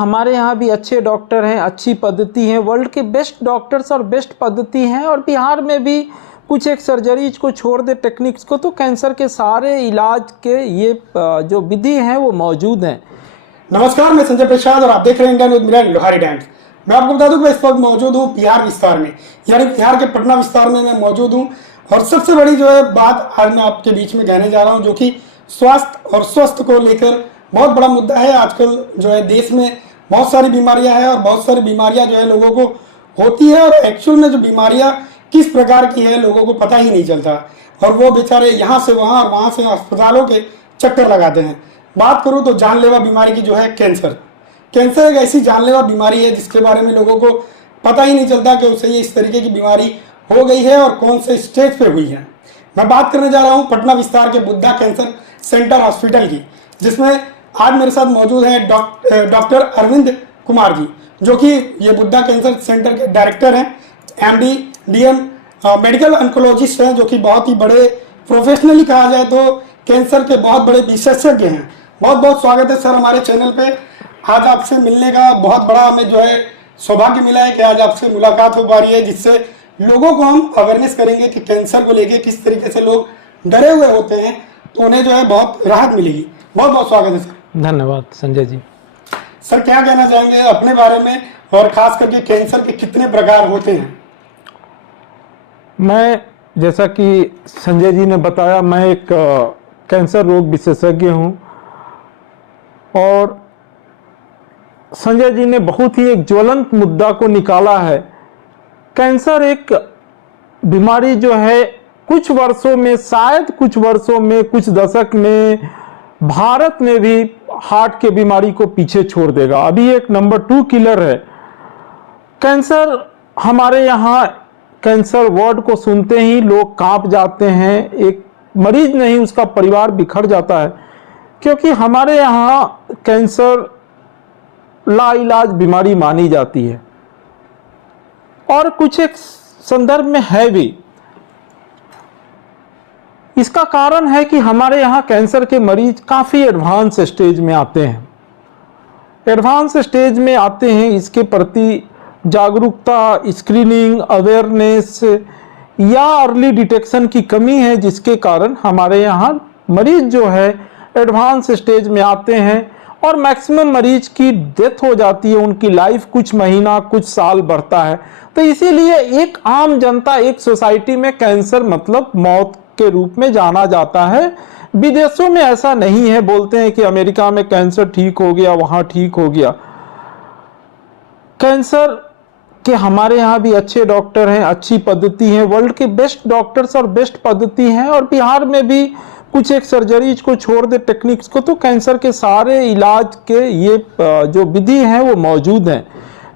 हमारे यहाँ भी अच्छे डॉक्टर हैं, अच्छी पद्धति है, वर्ल्ड के बेस्ट डॉक्टर्स और बेस्ट पद्धति हैं। और बिहार में भी कुछ एक सर्जरीज को छोड़ दे टेक्निक्स को, तो कैंसर के सारे इलाज के ये जो विधि हैं वो मौजूद हैं। नमस्कार, मैं संजय प्रसाद और आप देख रहे हैं India news media Lohari times. मैं आपको बता दूं कि मैं इस वक्त मौजूद हूं बिहार विस्तार में, यानी बिहार के पटना विस्तार में मैं मौजूद हूं। और सबसे बड़ी जो है बात आज मैं आपके बीच में कहने जा रहा हूं, जो कि स्वास्थ्य और स्वस्थ को लेकर बहुत बड़ा मुद्दा है। आजकल जो है देश में बहुत सारी बीमारियां हैं और बहुत सारी बीमारियां जो है लोगों को होती है, और एक्चुअल में जो बीमारियां किस प्रकार की है लोगों को पता ही नहीं चलता, और वो बेचारे यहाँ से वहाँ और वहाँ से अस्पतालों के चक्कर लगाते हैं। बात करूं तो जानलेवा बीमारी की जो है कैंसर। कैंसर एक ऐसी जानलेवा बीमारी है जिसके बारे में लोगों को पता ही नहीं चलता कि उसे ये इस तरीके की बीमारी हो गई है और कौन से स्टेज पे हुई है। मैं बात करने जा रहा हूं पटना विस्तार के बुद्धा कैंसर सेंटर हॉस्पिटल की, जिसमें आज मेरे साथ मौजूद है डॉक्टर अरविंद कुमार जी, जो कि ये बुद्धा कैंसर सेंटर के डायरेक्टर हैं, MD DM मेडिकल ऑन्कोलॉजिस्ट हैं, जो कि बहुत ही बड़े प्रोफेशनली कहा जाए तो कैंसर के बहुत बड़े विशेषज्ञ हैं। बहुत बहुत स्वागत है सर हमारे चैनल पे। आज आपसे मिलने का बहुत बड़ा हमें जो है सौभाग्य मिला है कि आज आपसे मुलाकात हो पा रही है, जिससे लोगों को हम अवेयरनेस करेंगे कि कैंसर को लेके किस तरीके से लोग डरे हुए होते हैं, तो उन्हें जो है बहुत राहत मिलेगी। बहुत बहुत स्वागत है सर। धन्यवाद संजय जी। सर, क्या कहना चाहेंगे अपने बारे में, और खास करके कैंसर के कितने प्रकार होते हैं? मैं, जैसा कि संजय जी ने बताया, मैं एक कैंसर रोग विशेषज्ञ हूँ, और संजय जी ने बहुत ही एक ज्वलंत मुद्दा को निकाला है। कैंसर एक बीमारी जो है कुछ वर्षों में, शायद कुछ वर्षों में, कुछ दशक में भारत में भी हार्ट के बीमारी को पीछे छोड़ देगा। अभी एक नंबर 2 किलर है कैंसर। हमारे यहाँ कैंसर वर्ड को सुनते ही लोग कांप जाते हैं, एक मरीज नहीं उसका परिवार बिखर जाता है, क्योंकि हमारे यहाँ कैंसर लाइलाज बीमारी मानी जाती है, और कुछ एक संदर्भ में है भी। इसका कारण है कि हमारे यहाँ कैंसर के मरीज काफ़ी एडवांस स्टेज में आते हैं। एडवांस स्टेज में आते हैं, इसके प्रति जागरूकता, स्क्रीनिंग, अवेयरनेस या अर्ली डिटेक्शन की कमी है, जिसके कारण हमारे यहाँ मरीज जो है एडवांस स्टेज में आते हैं, और मैक्सिमम मरीज की डेथ हो जाती है, उनकी लाइफ कुछ महीना कुछ साल बढ़ता है। तो इसीलिए एक आम जनता, एक सोसाइटी में कैंसर मतलब मौत के रूप में जाना जाता है। विदेशों में ऐसा नहीं है, बोलते हैं कि अमेरिका में कैंसर ठीक हो गया, वहां ठीक हो गया। कैंसर के हमारे यहाँ भी अच्छे डॉक्टर हैं, अच्छी पद्धति है, वर्ल्ड के बेस्ट डॉक्टर्स और बेस्ट पद्धति हैं। और बिहार में भी कुछ एक सर्जरीज को छोड़ दे टेक्निक्स को, तो कैंसर के सारे इलाज के ये जो विधि हैं वो मौजूद हैं।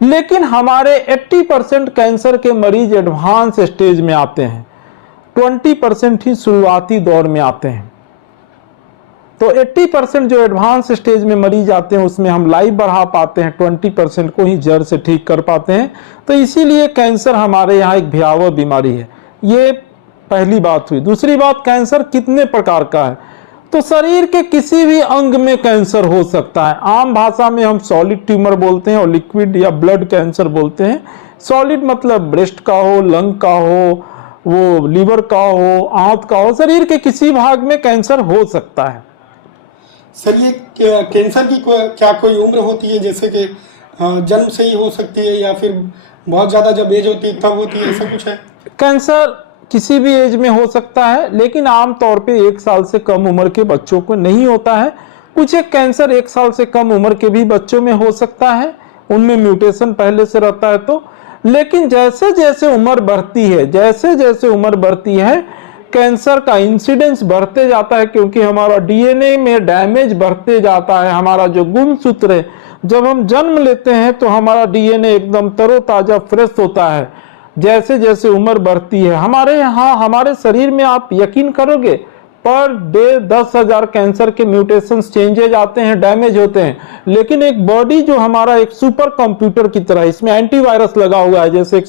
लेकिन हमारे 80% कैंसर के मरीज एडवांस स्टेज में आते हैं, 20% ही शुरुआती दौर में आते हैं। तो 80% जो एडवांस स्टेज में मरीज आते हैं उसमें हम लाइफ बढ़ा पाते हैं, 20% को ही जड़ से ठीक कर पाते हैं। तो इसीलिए कैंसर हमारे यहाँ एक भयावह बीमारी है। ये पहली बात हुई। दूसरी बात, कैंसर कितने प्रकार का है? तो शरीर के किसी भी अंग में कैंसर हो सकता है। आम भाषा में हम सॉलिड ट्यूमर बोलते हैं और लिक्विड या ब्लड कैंसर बोलते हैं। सॉलिड मतलब ब्रेस्ट का हो, लंग का हो, वो लीवर का हो, आंत का हो, शरीर के किसी भाग में कैंसर हो सकता है। सर, ये कैंसर की क्या कोई उम्र होती है, जैसे कि जन्म से ही हो सकती है, या फिर बहुत ज़्यादा जब एज होती है तब होती है, ऐसा कुछ है? कैंसर किसी भी एज में हो सकता है, लेकिन आमतौर पे 1 साल से कम उम्र के बच्चों को नहीं होता है। कुछ एक कैंसर 1 साल से कम उम्र के भी बच्चों में हो सकता है, उनमें म्यूटेशन पहले से रहता है तो। लेकिन जैसे जैसे उम्र बढ़ती है, जैसे जैसे उम्र बढ़ती है, कैंसर का इंसिडेंस बढ़ते जाता है, क्योंकि हमारा DNA में डैमेज बढ़ते जाता है। हमारा जो गुणसूत्र है, जब हम जन्म लेते हैं तो हमारा DNA एकदम तरोताजा फ्रेश होता है। जैसे जैसे उम्र बढ़ती है, हमारे यहाँ, हमारे शरीर में, आप यकीन करोगे, पर डे 10,000 कैंसर के म्यूटेशंस, चेंजेज आते हैं, डैमेज होते हैं। लेकिन एक बॉडी जो हमारा एक सुपर कंप्यूटर की तरह, इसमें एंटीवायरस लगा हुआ है, जैसे एक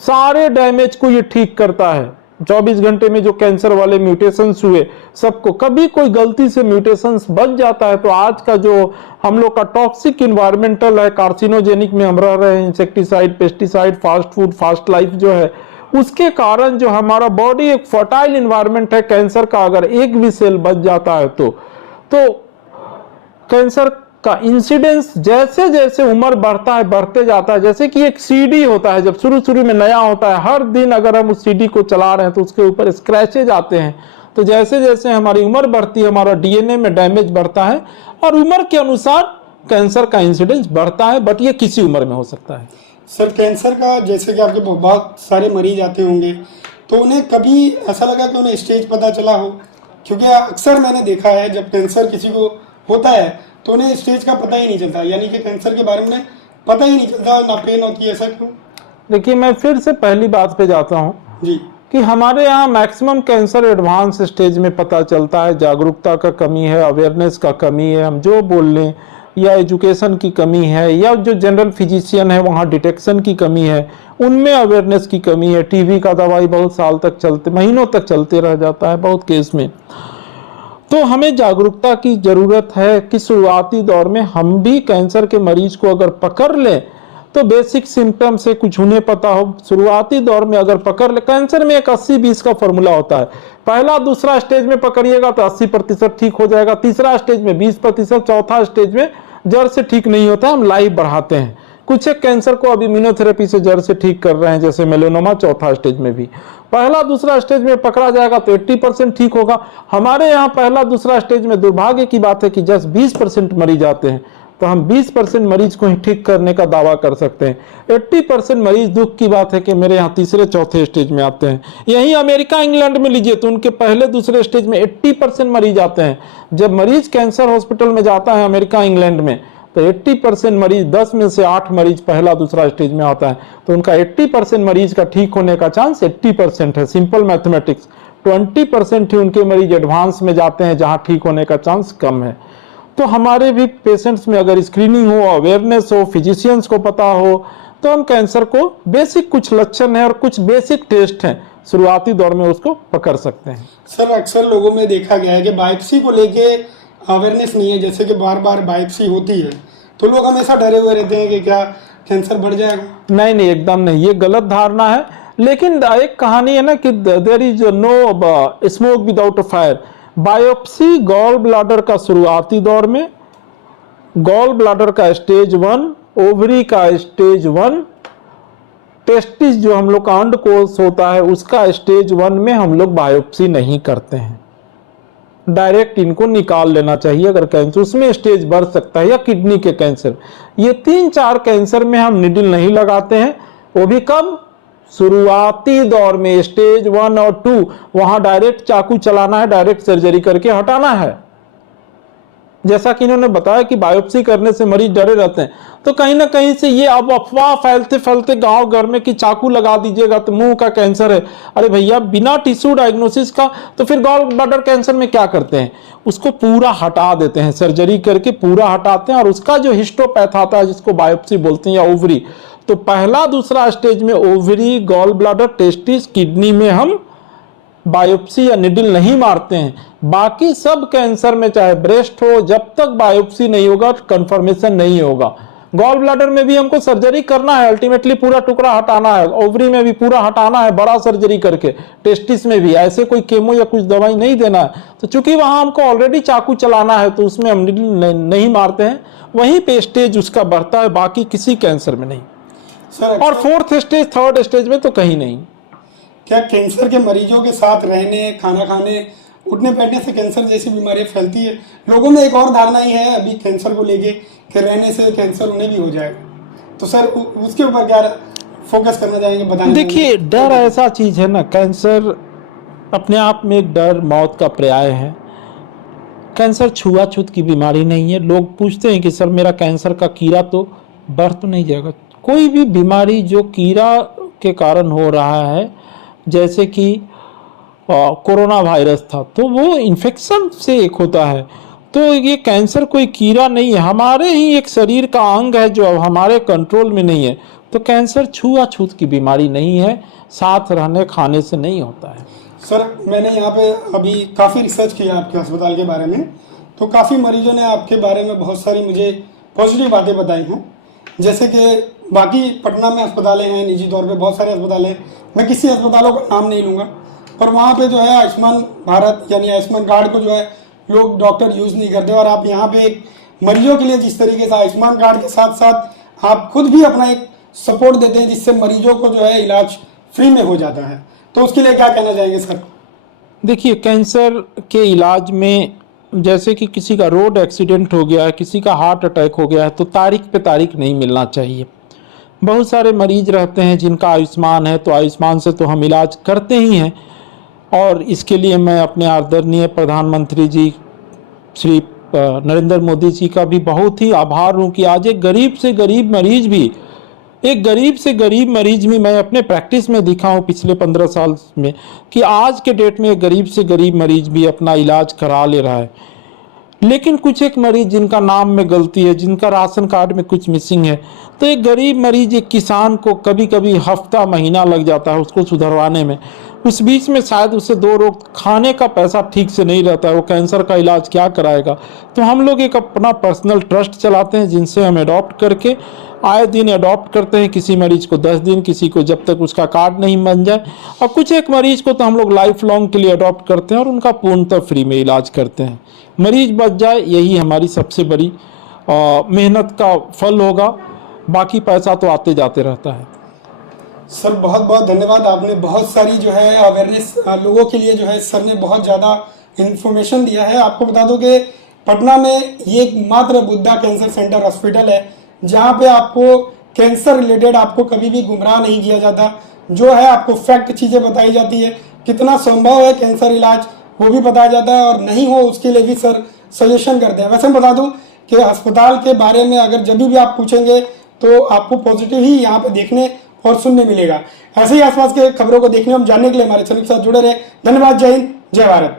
सारे डैमेज को ये ठीक करता है। 24 घंटे में जो कैंसर वाले म्यूटेशंस हुए सबको, कभी कोई गलती से म्यूटेशंस बच जाता है तो आज का जो हम लोग का टॉक्सिक इन्वायरमेंटल है, कार्सिनोजेनिक में हम रह रहे हैं, insecticide, pesticide, fast food, fast life जो है, उसके कारण जो हमारा बॉडी एक फर्टाइल इन्वायरमेंट है कैंसर का, अगर एक भी सेल बच जाता है तो कैंसर का इंसिडेंस जैसे जैसे उम्र बढ़ता है बढ़ते जाता है। जैसे कि एक सीडी होता है, जब शुरू शुरू में नया होता है, हर दिन अगर हम उस सीडी को चला रहे हैं तो उसके ऊपर स्क्रैचेज आते हैं। तो जैसे जैसे हमारी उम्र बढ़ती है हमारा डीएनए में डैमेज बढ़ता है और उम्र के अनुसार कैंसर का इंसिडेंस बढ़ता है, बट ये किसी उम्र में हो सकता है। सर कैंसर का जैसे कि आपके बहुत सारे मरीज आते होंगे, तो उन्हें कभी ऐसा लगा कि उन्हें स्टेज पता चला हो? क्योंकि अक्सर मैंने देखा है जब कैंसर किसी को होता है तो उन्हें स्टेज का पता ही नहीं चलता, यानी कि कैंसर के बारे में पता ही नहीं चलता, ना पेन होती है, ऐसा क्यों? देखिए, मैं फिर से पहली बात पे जाता हूँ जी कि हमारे यहाँ मैक्सिमम कैंसर एडवांस स्टेज में पता चलता है। जागरूकता का कमी है, अवेयरनेस का कमी है, हम जो बोल लें, या एजुकेशन की कमी है, या जो जनरल फिजिशियन है वहाँ डिटेक्शन की कमी है, उनमें अवेयरनेस की कमी है। टीबी का दवाई बहुत साल तक चलते, महीनों तक चलते रह जाता है बहुत केस में। तो हमें जागरूकता की ज़रूरत है कि शुरुआती दौर में हम भी कैंसर के मरीज को अगर पकड़ लें तो बेसिक सिम्टम से कुछ उन्हें पता हो। शुरुआती दौर में अगर पकड़ ले, कैंसर में एक 80-20 का फॉर्मूला होता है, पहला दूसरा स्टेज में पकड़िएगा तो 80% ठीक हो जाएगा, तीसरा स्टेज में 20%, चौथा स्टेज में जड़ से ठीक नहीं होता, हम लाइव बढ़ाते हैं। कुछ एक कैंसर को अब इम्यूनोथेरेपी से जड़ से ठीक कर रहे हैं, जैसे मेलेनोमा, चौथा स्टेज में भी पहला दूसरा स्टेज में पकड़ा जाएगा तो 80% ठीक होगा। हमारे यहाँ पहला दूसरा स्टेज में दुर्भाग्य की बात है कि जस्ट 20% मरीज आते हैं, तो हम 20% मरीज को ही ठीक करने का दावा कर सकते हैं। 80% मरीज, दुख की बात है कि मेरे यहाँ तीसरे चौथे स्टेज में आते हैं। यहीं अमेरिका इंग्लैंड में लीजिए तो उनके पहले दूसरे स्टेज में 80% मरीज आते हैं। जब मरीज कैंसर हॉस्पिटल में जाता है अमेरिका इंग्लैंड में तो 80% मरीज, 10 में से 8 मरीज पहला दूसरा स्टेज में आता है, तो उनका 80% मरीज का ठीक होने का चांस 80% है। Simple mathematics. 20% ही उनके मरीज एडवांस में जाते हैं जहां ठीक होने का चांस कम है। तो हमारे भी पेशेंट्स में अगर स्क्रीनिंग हो, अवेयरनेस हो, फिजिशियंस को पता हो, तो हम कैंसर को बेसिक कुछ लक्षण है और कुछ बेसिक टेस्ट हैं, शुरुआती दौर में उसको पकड़ सकते हैं। सर अक्सर लोगों में देखा गया है कि बायोप्सी को लेके अवेयरनेस नहीं है, जैसे कि बार बार बायोप्सी होती है तो लोग हमेशा डरे हुए रहते हैं कि क्या कैंसर बढ़ जाएगा। नहीं नहीं, एकदम नहीं, ये गलत धारणा है। लेकिन एक कहानी है ना कि there is no smoke without fire. Biopsy gall bladder का शुरुआती दौर में, गॉल ब्लाडर का स्टेज 1, ओवरी का स्टेज 1, टेस्टिस जो हम लोग का अंडकोश होता है उसका स्टेज 1 में हम लोग बायोप्सी नहीं करते हैं, डायरेक्ट इनको निकाल लेना चाहिए अगर कैंसर उसमें स्टेज बढ़ सकता है, या किडनी के कैंसर। ये 3-4 कैंसर में हम निडल नहीं लगाते हैं। वो भी कब? शुरुआती दौर में, स्टेज 1 और 2, वहां डायरेक्ट चाकू चलाना है, डायरेक्ट सर्जरी करके हटाना है। जैसा कि इन्होंने बताया कि बायोप्सी करने से मरीज डरे रहते हैं, तो कहीं ना कहीं से ये अब अफवाह फैलते फैलते गांव घर में कि चाकू लगा दीजिएगा तो मुंह का कैंसर है। अरे भैया, बिना टिश्यू डायग्नोसिस का तो फिर गॉल ब्लैडर कैंसर में क्या करते हैं? उसको पूरा हटा देते हैं, सर्जरी करके पूरा हटाते हैं, और उसका जो हिस्टोपैथ आता है जिसको बायोप्सी बोलते हैं, या ओवरी, तो पहला दूसरा स्टेज में ovary, gall bladder, testis, kidney में हम बायोप्सी या निडल नहीं मारते हैं। बाकी सब कैंसर में, चाहे ब्रेस्ट हो, जब तक बायोप्सी नहीं होगा कंफर्मेशन नहीं होगा। गॉल ब्लैडर में भी हमको सर्जरी करना है, अल्टीमेटली पूरा टुकड़ा हटाना है, ओवरी में भी पूरा हटाना है बड़ा सर्जरी करके, टेस्टिस में भी ऐसे कोई केमो या कुछ दवाई नहीं देना है। तो चूंकि वहां हमको ऑलरेडी चाकू चलाना है तो उसमें हम निडल नहीं मारते हैं, वहीं पे स्टेज उसका बढ़ता है, बाकी किसी कैंसर में नहीं। और 4th स्टेज, 3rd स्टेज में तो कहीं नहीं। क्या कैंसर के मरीजों के साथ रहने, खाना खाने, उठने बैठने से कैंसर जैसी बीमारियां फैलती है? लोगों में एक और धारणा ही है अभी कैंसर को लेके कि रहने से कैंसर उन्हें भी हो जाएगा, तो सर उसके ऊपर क्या फोकस करना चाहेंगे, बताएं? देखिए, डर ऐसा चीज है ना, कैंसर अपने आप में एक डर, मौत का पर्याय है। कैंसर छुआछूत की बीमारी नहीं है। लोग पूछते हैं कि सर मेरा कैंसर का कीड़ा तो बढ़ तो नहीं जाएगा? कोई भी बीमारी जो कीड़ा के कारण हो रहा है, जैसे कि कोरोना वायरस था, तो वो इन्फेक्शन से एक होता है, तो ये कैंसर कोई कीड़ा नहीं है, हमारे ही एक शरीर का अंग है जो हमारे कंट्रोल में नहीं है। तो कैंसर छुआछूत की बीमारी नहीं है, साथ रहने खाने से नहीं होता है। सर मैंने यहाँ पे अभी काफ़ी रिसर्च किया आपके अस्पताल के बारे में, तो काफ़ी मरीजों ने आपके बारे में बहुत सारी मुझे पॉजिटिव बातें बताई हैं। जैसे कि बाकी पटना में अस्पतालें हैं, निजी तौर पे बहुत सारे अस्पताल हैं, मैं किसी अस्पतालों का नाम नहीं लूँगा, पर वहाँ पे जो है आयुष्मान भारत यानी आयुष्मान कार्ड को जो है लोग डॉक्टर यूज़ नहीं करते। और आप यहाँ पे एक मरीजों के लिए जिस तरीके से आयुष्मान कार्ड के साथ साथ आप खुद भी अपना एक सपोर्ट देते हैं जिससे मरीजों को जो है इलाज फ्री में हो जाता है, तो उसके लिए क्या कहना चाहेंगे सर? देखिए, कैंसर के इलाज में जैसे कि किसी का रोड एक्सीडेंट हो गया है, किसी का हार्ट अटैक हो गया है, तो तारीख पे तारीख नहीं मिलना चाहिए। बहुत सारे मरीज रहते हैं जिनका आयुष्मान है, तो आयुष्मान से तो हम इलाज करते ही हैं। और इसके लिए मैं अपने आदरणीय प्रधानमंत्री जी श्री नरेंद्र मोदी जी का भी बहुत ही आभार हूँ कि आज एक गरीब से गरीब मरीज भी मैं अपने प्रैक्टिस में दिखा हूँ पिछले 15 साल में कि आज के डेट में एक गरीब से गरीब मरीज भी अपना इलाज करा ले रहा है। लेकिन कुछ एक मरीज जिनका नाम में गलती है, जिनका राशन कार्ड में कुछ मिसिंग है, तो एक गरीब मरीज, एक किसान को कभी कभी हफ्ता महीना लग जाता है उसको सुधरवाने में। उस बीच में शायद उसे 2 रोज खाने का पैसा ठीक से नहीं रहता है, वो कैंसर का इलाज क्या कराएगा। तो हम लोग एक अपना पर्सनल ट्रस्ट चलाते हैं जिनसे हम अडॉप्ट करके आए दिन अडॉप्ट करते हैं, किसी मरीज को 10 दिन, किसी को जब तक उसका कार्ड नहीं बन जाए, और कुछ एक मरीज को तो हम लोग लाइफ लॉन्ग के लिए अडॉप्ट करते हैं और उनका पूर्णतः फ्री में इलाज करते हैं। मरीज बच जाए, यही हमारी सबसे बड़ी मेहनत का फल होगा, बाकी पैसा तो आते जाते रहता है। सर बहुत बहुत धन्यवाद, आपने बहुत सारी जो है अवेयरनेस लोगों के लिए जो है सर ने बहुत ज़्यादा इन्फॉर्मेशन दिया है। आपको बता दो कि पटना में ये एकमात्र बुद्धा कैंसर सेंटर हॉस्पिटल है जहाँ पे आपको कैंसर रिलेटेड आपको कभी भी गुमराह नहीं किया जाता, जो है आपको फैक्ट चीज़ें बताई जाती है, कितना संभव है कैंसर इलाज वो भी बताया जाता है, और नहीं हो उसके लिए भी सर सजेशन करते हैं। वैसे मैं बता दूं कि अस्पताल के बारे में अगर जब भी आप पूछेंगे तो आपको पॉजिटिव ही यहाँ पे देखने और सुनने मिलेगा। ऐसे ही आसपास के खबरों को देखने और जानने के लिए हमारे चैनल के साथ जुड़े रहे। धन्यवाद। जय हिंद, जय भारत।